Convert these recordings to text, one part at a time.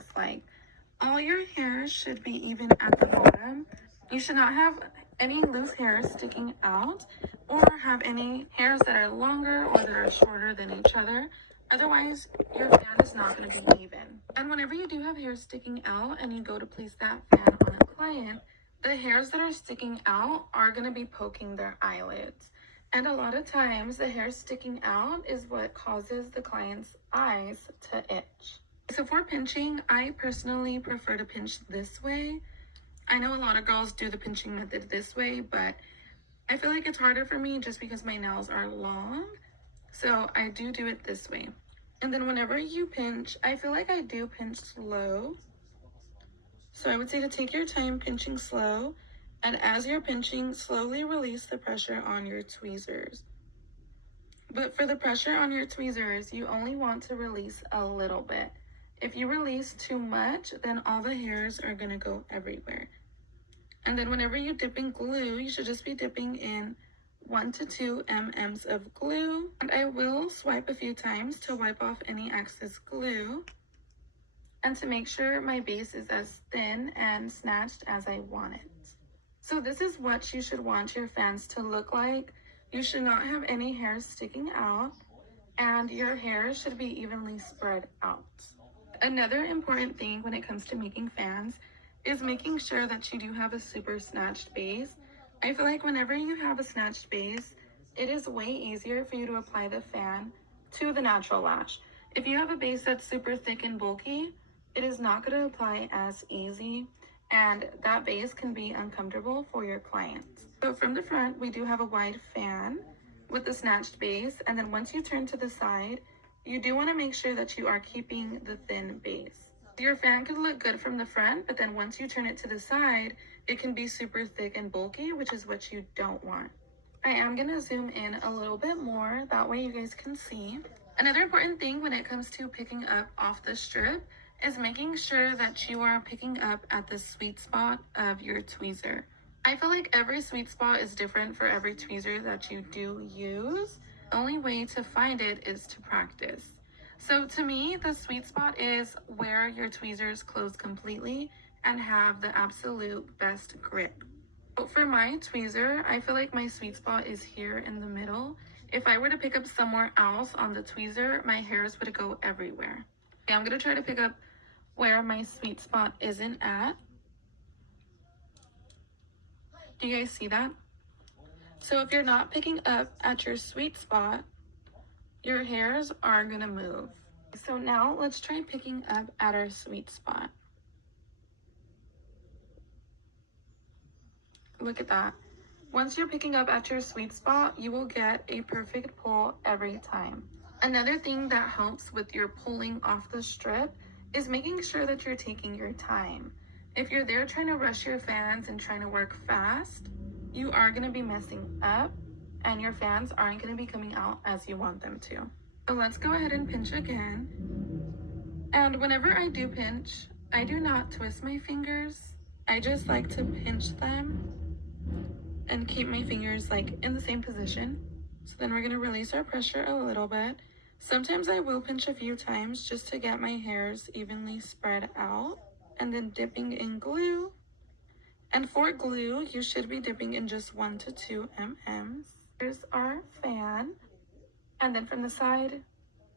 looks like. All your hair should be even at the bottom. You should not have any loose hairs sticking out or have any hairs that are longer or that are shorter than each other. Otherwise, your fan is not going to be even. And whenever you do have hair sticking out and you go to place that fan on a client, the hairs that are sticking out are going to be poking their eyelids. And a lot of times the hair sticking out is what causes the client's eyes to itch. So for pinching, I personally prefer to pinch this way. I know a lot of girls do the pinching method this way, but I feel like it's harder for me just because my nails are long. So I do it this way. And then whenever you pinch, I feel like I do pinch slow. So I would say to take your time pinching slow. And as you're pinching, slowly release the pressure on your tweezers. But for the pressure on your tweezers, you only want to release a little bit. If you release too much, then all the hairs are going to go everywhere. And then whenever you dip in glue, you should just be dipping in 1 to 2 mms of glue. And I will swipe a few times to wipe off any excess glue and to make sure my base is as thin and snatched as I want it. So this is what you should want your fans to look like. You should not have any hairs sticking out, and your hair should be evenly spread out. Another important thing when it comes to making fans is making sure that you do have a super snatched base. I feel like whenever you have a snatched base, it is way easier for you to apply the fan to the natural lash. If you have a base that's super thick and bulky, it is not going to apply as easy, and that base can be uncomfortable for your clients. So from the front, we do have a wide fan with the snatched base, and then once you turn to the side, you do want to make sure that you are keeping the thin base. Your fan could look good from the front, but then once you turn it to the side, it can be super thick and bulky, which is what you don't want. I am going to zoom in a little bit more, that way you guys can see. Another important thing when it comes to picking up off the strip is making sure that you are picking up at the sweet spot of your tweezer. I feel like every sweet spot is different for every tweezer that you do use. The only way to find it is to practice. So to me, the sweet spot is where your tweezers close completely and have the absolute best grip. But for my tweezer, I feel like my sweet spot is here in the middle. If I were to pick up somewhere else on the tweezer, my hairs would go everywhere. Okay, I'm going to try to pick up where my sweet spot isn't at. Do you guys see that? So if you're not picking up at your sweet spot, your hairs are going to move. So now let's try picking up at our sweet spot. Look at that. Once you're picking up at your sweet spot, you will get a perfect pull every time. Another thing that helps with your pulling off the strip is making sure that you're taking your time. If you're there trying to rush your fans and trying to work fast, you are going to be messing up and your fans aren't going to be coming out as you want them to. So let's go ahead and pinch again. And whenever I do pinch, I do not twist my fingers. I just like to pinch them and keep my fingers like in the same position. So then we're going to release our pressure a little bit. Sometimes I will pinch a few times just to get my hairs evenly spread out, and then dipping in glue. And for glue, you should be dipping in just 1 to 2 mms. Here's our fan. And then from the side,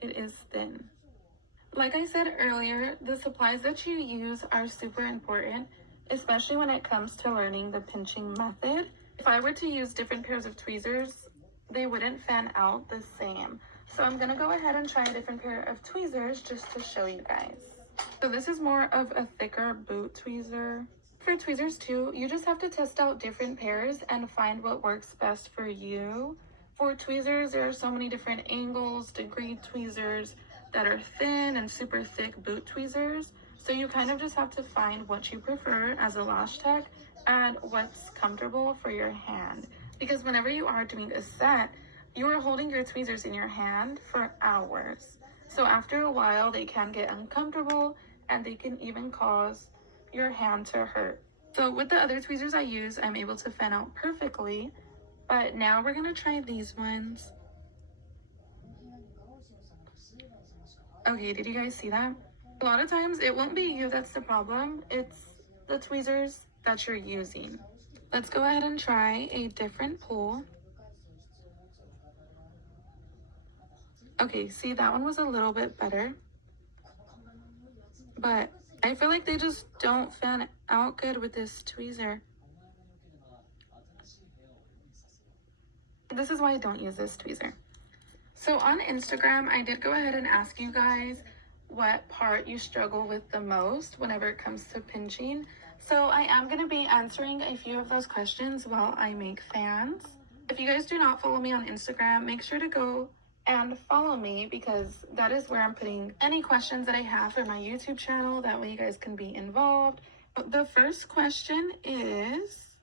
it is thin. Like I said earlier, the supplies that you use are super important, especially when it comes to learning the pinching method. If I were to use different pairs of tweezers, they wouldn't fan out the same. So I'm going to go ahead and try a different pair of tweezers just to show you guys. So this is more of a thicker boot tweezer. For tweezers too, you just have to test out different pairs and find what works best for you. For tweezers, there are so many different angles, degree tweezers that are thin and super thick boot tweezers. So you kind of just have to find what you prefer as a lash tech and what's comfortable for your hand. Because whenever you are doing a set, you are holding your tweezers in your hand for hours. So after a while, they can get uncomfortable and they can even cause your hand to hurt. So with the other tweezers I use, I'm able to fan out perfectly. But now we're going to try these ones. Okay, did you guys see that? A lot of times it won't be you that's the problem, it's the tweezers that you're using. Let's go ahead and try a different pull. Okay, see, that one was a little bit better, but I feel like they just don't fan out good with this tweezer. This is why I don't use this tweezer. So on Instagram, I did go ahead and ask you guys what part you struggle with the most whenever it comes to pinching. So I am going to be answering a few of those questions while I make fans. If you guys do not follow me on Instagram, make sure to go and follow me, because that is where I'm putting any questions that I have for my YouTube channel. That way you guys can be involved. The first question is,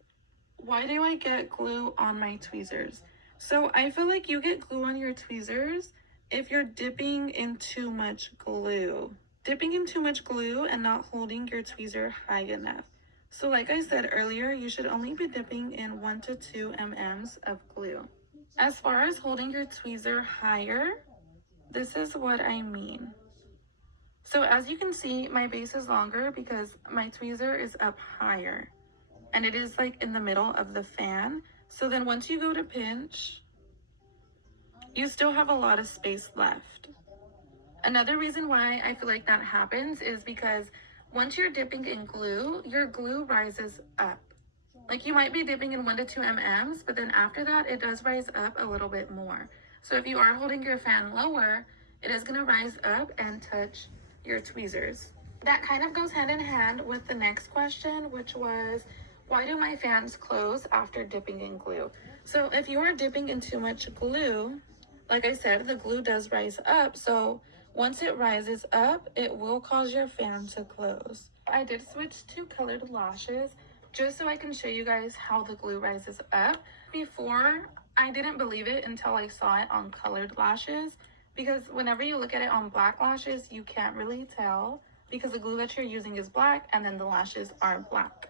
why do I get glue on my tweezers? So I feel like you get glue on your tweezers if you're dipping in too much glue. Dipping in too much glue and not holding your tweezer high enough. So like I said earlier, you should only be dipping in 1 to 2 mm's of glue. As far as holding your tweezer higher, this is what I mean. So as you can see, my base is longer because my tweezer is up higher, and it is like in the middle of the fan. So then once you go to pinch, you still have a lot of space left. Another reason why I feel like that happens is because once you're dipping in glue, your glue rises up. Like, you might be dipping in 1 to 2 mm's, but then after that, it does rise up a little bit more. So if you are holding your fan lower, it is going to rise up and touch your tweezers. That kind of goes hand in hand with the next question, which was, why do my fans close after dipping in glue? So if you are dipping in too much glue, like I said, the glue does rise up. So once it rises up, it will cause your fan to close. I did switch to colored lashes just so I can show you guys how the glue rises up. Before, I didn't believe it until I saw it on colored lashes, because whenever you look at it on black lashes, you can't really tell because the glue that you're using is black and then the lashes are black.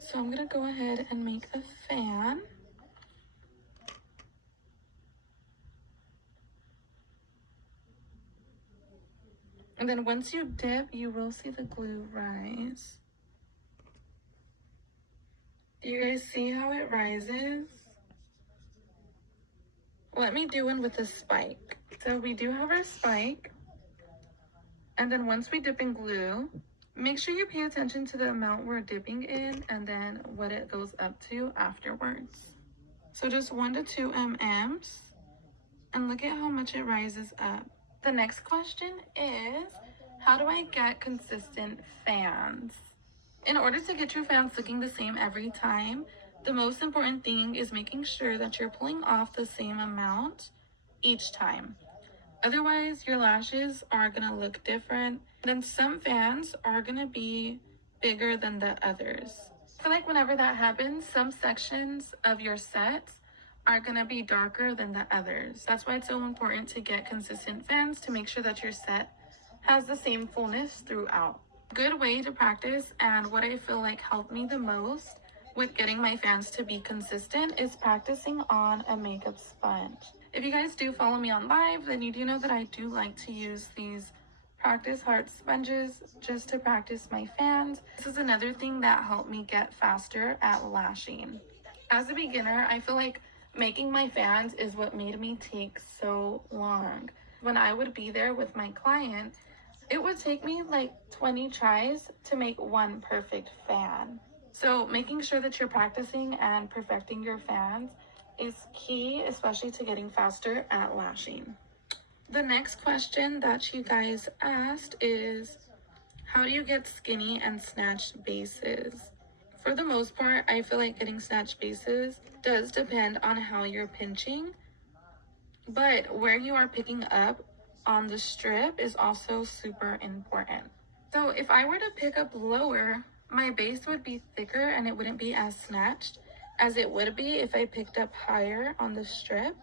So I'm gonna go ahead and make a fan. And then once you dip, you will see the glue rise. Do you guys see how it rises? Let me do one with a spike. So we do have our spike. And then once we dip in glue, make sure you pay attention to the amount we're dipping in and then what it goes up to afterwards. So just 1 to 2 mm's. And look at how much it rises up. The next question is, how do I get consistent fans? In order to get your fans looking the same every time, the most important thing is making sure that you're pulling off the same amount each time. Otherwise, your lashes are gonna look different. Then some fans are gonna be bigger than the others. I feel like whenever that happens, some sections of your sets are gonna be darker than the others. That's why it's so important to get consistent fans to make sure that your set has the same fullness throughout. Good way to practice, and what I feel like helped me the most with getting my fans to be consistent, is practicing on a makeup sponge. If you guys do follow me on live, then you do know that I do like to use these Practice Heart sponges just to practice my fans. This is another thing that helped me get faster at lashing. As a beginner, I feel like making my fans is what made me take so long. When I would be there with my client, it would take me like 20 tries to make one perfect fan. So making sure that you're practicing and perfecting your fans is key, especially to getting faster at lashing. The next question that you guys asked is, how do you get skinny and snatched bases? For the most part, I feel like getting snatched bases does depend on how you're pinching, but where you are picking up on the strip is also super important. So if I were to pick up lower, my base would be thicker and it wouldn't be as snatched as it would be if I picked up higher on the strip.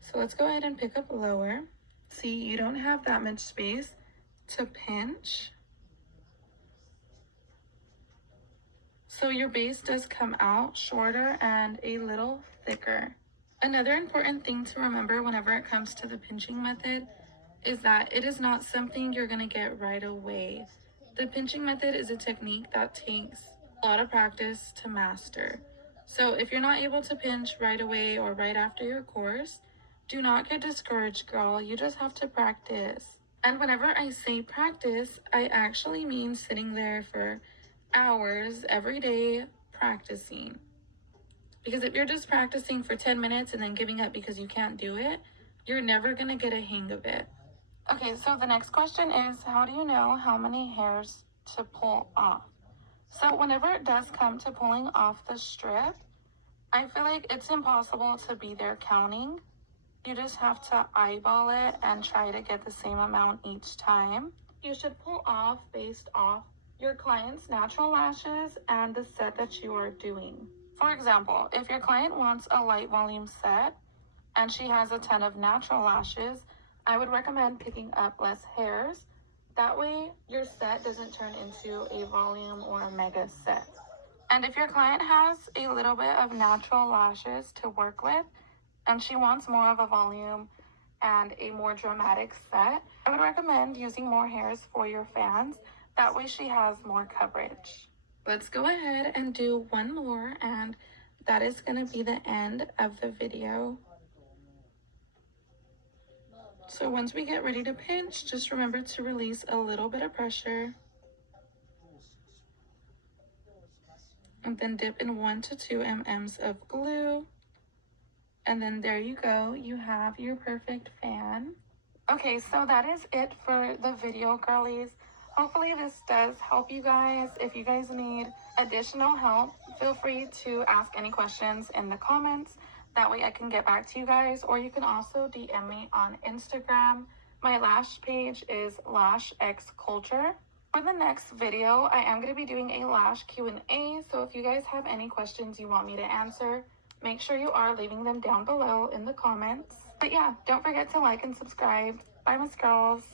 So let's go ahead and pick up lower. See, you don't have that much space to pinch. So your base does come out shorter and a little thicker. Another important thing to remember whenever it comes to the pinching method is that it is not something you're going to get right away. The pinching method is a technique that takes a lot of practice to master. So if you're not able to pinch right away or right after your course, do not get discouraged, girl. You just have to practice. And whenever I say practice, I actually mean sitting there for hours every day practicing. Because if you're just practicing for 10 minutes and then giving up because you can't do it, you're never going to get a hang of it. Okay, so the next question is, how do you know how many hairs to pull off? So whenever it does come to pulling off the strip, I feel like it's impossible to be there counting. You just have to eyeball it and try to get the same amount each time. You should pull off based off your client's natural lashes and the set that you are doing. For example, if your client wants a light volume set and she has a ton of natural lashes, I would recommend picking up less hairs. That way your set doesn't turn into a volume or a mega set. And if your client has a little bit of natural lashes to work with and she wants more of a volume and a more dramatic set, I would recommend using more hairs for your fans. That way she has more coverage. Let's go ahead and do one more, and that is going to be the end of the video. So once we get ready to pinch, just remember to release a little bit of pressure. And then dip in 1 to 2 mms of glue. And then there you go. You have your perfect fan. Okay, so that is it for the video, girlies. Hopefully this does help you guys. If you guys need additional help, feel free to ask any questions in the comments. That way I can get back to you guys, or you can also DM me on Instagram. My lash page is LashXCulture. For the next video, I am going to be doing a lash Q&A, so if you guys have any questions you want me to answer, make sure you are leaving them down below in the comments. But yeah, don't forget to like and subscribe. Bye, Miss Girls.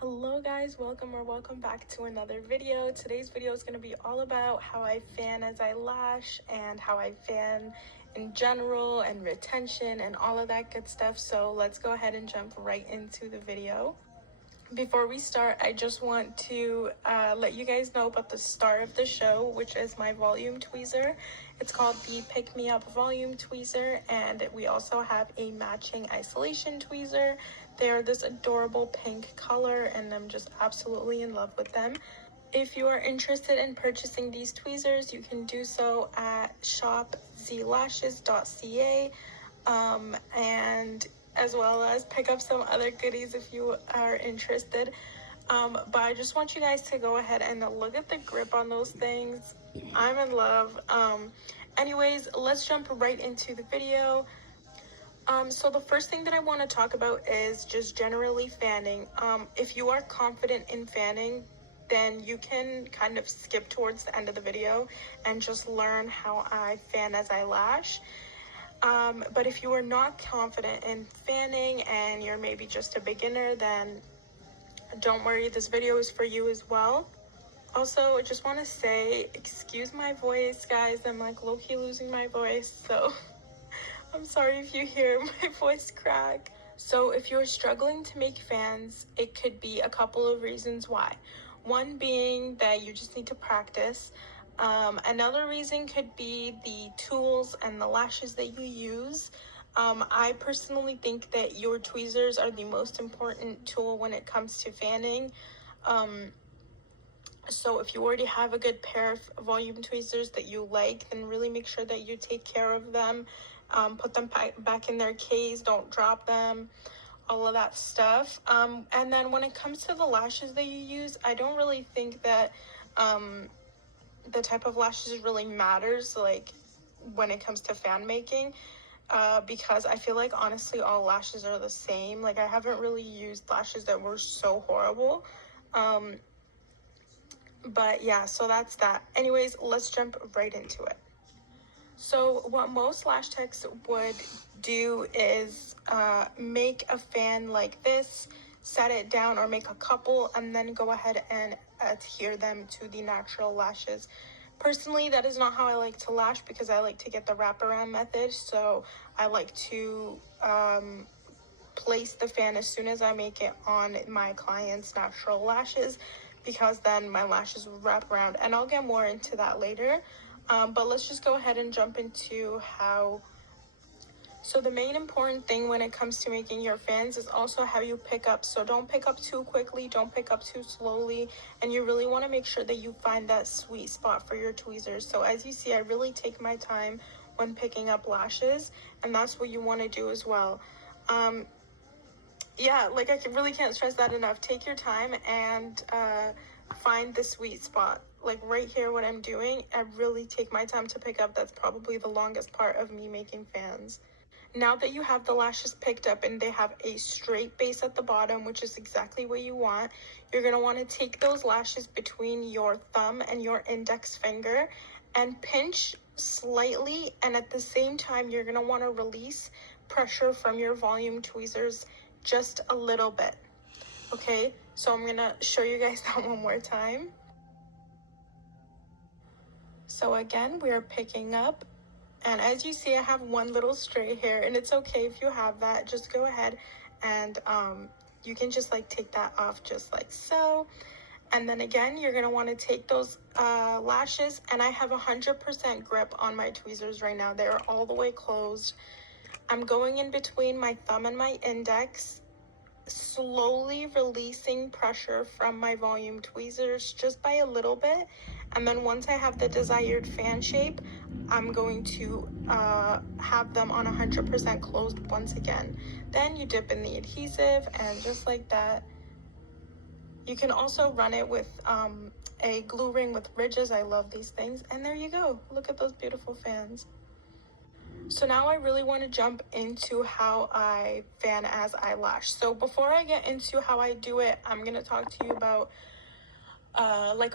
Hello guys, welcome back to another video. Today's video is going to be all about how I fan as I lash and how I fan in general and retention and all of that good stuff. So let's go ahead and jump right into the video. Before we start, I just want to let you guys know about the star of the show, which is my volume tweezer. It's called the Pick Me Up Volume Tweezer, and we also have a matching isolation tweezer. They're this adorable pink color, and I'm just absolutely in love with them. If you are interested in purchasing these tweezers, you can do so at shopzlashes.ca, and as well as pick up some other goodies if you are interested. But I just want you guys to go ahead and look at the grip on those things. I'm in love. Anyways, let's jump right into the video. So the first thing that I want to talk about is just generally fanning. If you are confident in fanning, then you can kind of skip towards the end of the video and just learn how I fan as I lash. But if you are not confident in fanning and you're maybe just a beginner, then don't worry, this video is for you as well. Also, I just want to say, excuse my voice, guys. I'm like low-key losing my voice, so I'm sorry if you hear my voice crack. So if you're struggling to make fans, it could be a couple of reasons why. One being that you just need to practice. Another reason could be the tools and the lashes that you use. I personally think that your tweezers are the most important tool when it comes to fanning. So if you already have a good pair of volume tweezers that you like, then really make sure that you take care of them. Put them back in their case, don't drop them, all of that stuff. And then when it comes to the lashes that you use, I don't really think that the type of lashes really matters, like when it comes to fan making, because I feel like honestly all lashes are the same. Like I haven't really used lashes that were so horrible. But yeah, so that's that. Anyways, let's jump right into it. So what most lash techs would do is make a fan like this, set it down or make a couple, and then go ahead and adhere them to the natural lashes. Personally, that is not how I like to lash because I like to get the wraparound method. So I like to place the fan as soon as I make it on my client's natural lashes, because then my lashes will wrap around, and I'll get more into that later. But let's just go ahead and jump into how. So the main important thing when it comes to making your fans is also how you pick up. So don't pick up too quickly, don't pick up too slowly, and you really want to make sure that you find that sweet spot for your tweezers. So as you see, I really take my time when picking up lashes, and that's what you want to do as well. Yeah, like really can't stress that enough. Take your time and find the sweet spot. Like right here, what I'm doing, I really take my time to pick up. That's probably the longest part of me making fans. Now that you have the lashes picked up and they have a straight base at the bottom, which is exactly what you want, you're going to want to take those lashes between your thumb and your index finger and pinch slightly, and at the same time you're going to want to release pressure from your volume tweezers just a little bit. Okay, so I'm going to show you guys that one more time. So again, we are picking up. And as you see, I have one little stray hair, and it's okay if you have that. Just go ahead and you can just like take that off just like so. And then again, you're going to want to take those lashes, and I have 100% grip on my tweezers right now. They're all the way closed. I'm going in between my thumb and my index, slowly releasing pressure from my volume tweezers just by a little bit. And then once I have the desired fan shape, I'm going to have them on 100% closed once again. Then you dip in the adhesive, and just like that. You can also run it with a glue ring with ridges. I love these things. And there you go. Look at those beautiful fans. So now I really want to jump into how I fan as I lash. So before I get into how I do it, I'm going to talk to you about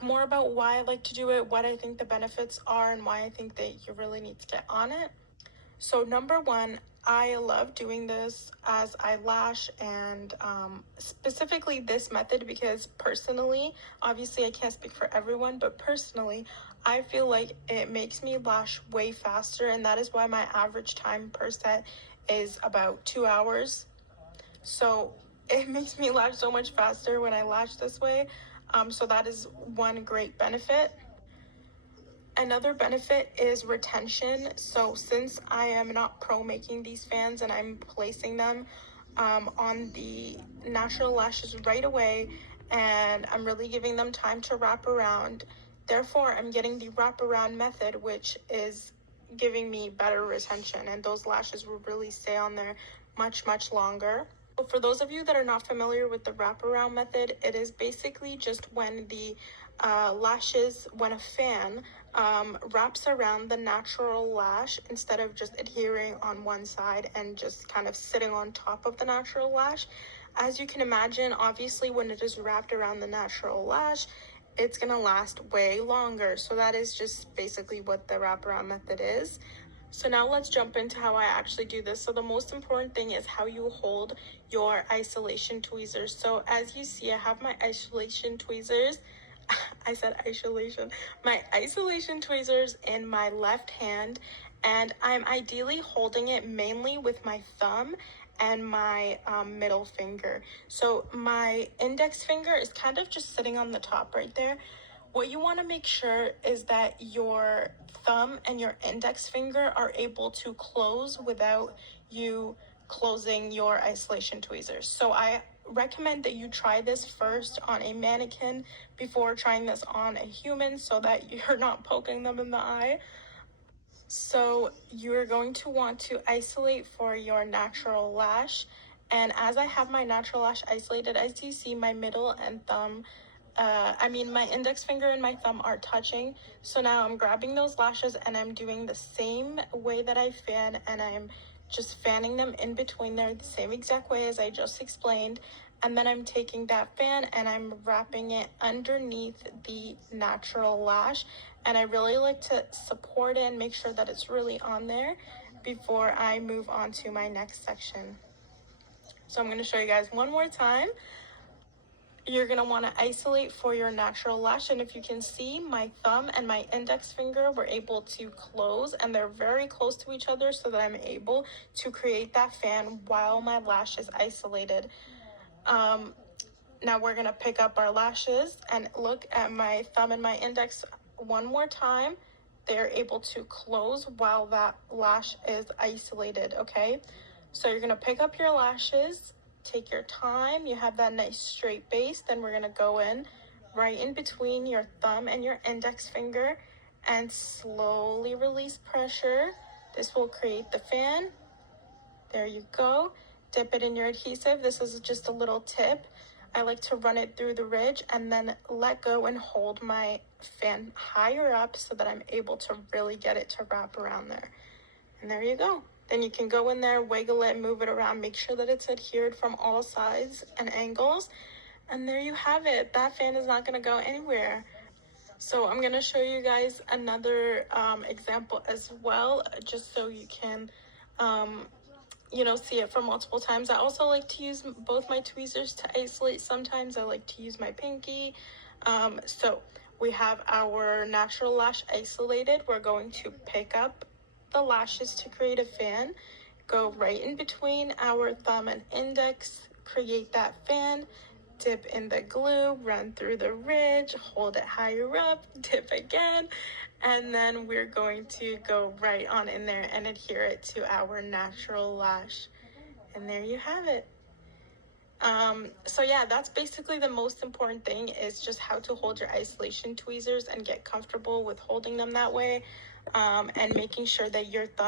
more about why I like to do it, what I think the benefits are, and why I think that you really need to get on it. So number one, I love doing this as I lash, and specifically this method because personally, obviously I can't speak for everyone, but personally, I feel like it makes me lash way faster, and that is why my average time per set is about 2 hours. So it makes me lash so much faster when I lash this way. So that is one great benefit. Another benefit is retention. So since I am not pro making these fans and I'm placing them on the natural lashes right away, and I'm really giving them time to wrap around, therefore I'm getting the wraparound method, which is giving me better retention, and those lashes will really stay on there much longer. For those of you that are not familiar with the wraparound method, it is basically just when the lashes, when a fan wraps around the natural lash instead of just adhering on one side and just kind of sitting on top of the natural lash. As you can imagine, obviously when it is wrapped around the natural lash, it's gonna last way longer. So that is just basically what the wraparound method is. So now let's jump into how I actually do this. So the most important thing is how you hold your isolation tweezers. So as you see, I have my isolation tweezers. I said isolation. My isolation tweezers in my left hand, and I'm ideally holding it mainly with my thumb and my middle finger. So my index finger is kind of just sitting on the top right there. What you want to make sure is that your thumb and your index finger are able to close without you closing your isolation tweezers. So I recommend that you try this first on a mannequin before trying this on a human so that you're not poking them in the eye. So you're going to want to isolate for your natural lash. And as I have my natural lash isolated, as you see, my middle and thumb my index finger and my thumb are touching. So now I'm grabbing those lashes and I'm doing the same way that I fan, and I'm just fanning them in between there the same exact way as I just explained. And then I'm taking that fan and I'm wrapping it underneath the natural lash. And I really like to support it and make sure that it's really on there before I move on to my next section. So I'm going to show you guys one more time. You're going to want to isolate for your natural lash, and if you can see, my thumb and my index finger were able to close, and they're very close to each other so that I'm able to create that fan while my lash is isolated. Now we're going to pick up our lashes and look at my thumb and my index one more time. They're able to close while that lash is isolated, okay? So you're going to pick up your lashes, take your time, you have that nice straight base, then we're going to go in right in between your thumb and your index finger and slowly release pressure. This will create the fan. There you go. Dip it in your adhesive. This is just a little tip. I like to run it through the ridge and then let go and hold my fan higher up so that I'm able to really get it to wrap around there. And there you go. Then you can go in there, wiggle it, move it around, make sure that it's adhered from all sides and angles. And there you have it. That fan is not going to go anywhere. So I'm going to show you guys another example as well, just so you can see it for multiple times. I also like to use both my tweezers to isolate. Sometimes I like to use my pinky. So we have our natural lash isolated. We're going to pick up the lashes to create a fan, go right in between our thumb and index, create that fan, dip in the glue, run through the ridge, hold it higher up, dip again, and then we're going to go right on in there and adhere it to our natural lash. And there you have it. So yeah, that's basically the most important thing, is just how to hold your isolation tweezers and get comfortable with holding them that way, and making sure that your thumb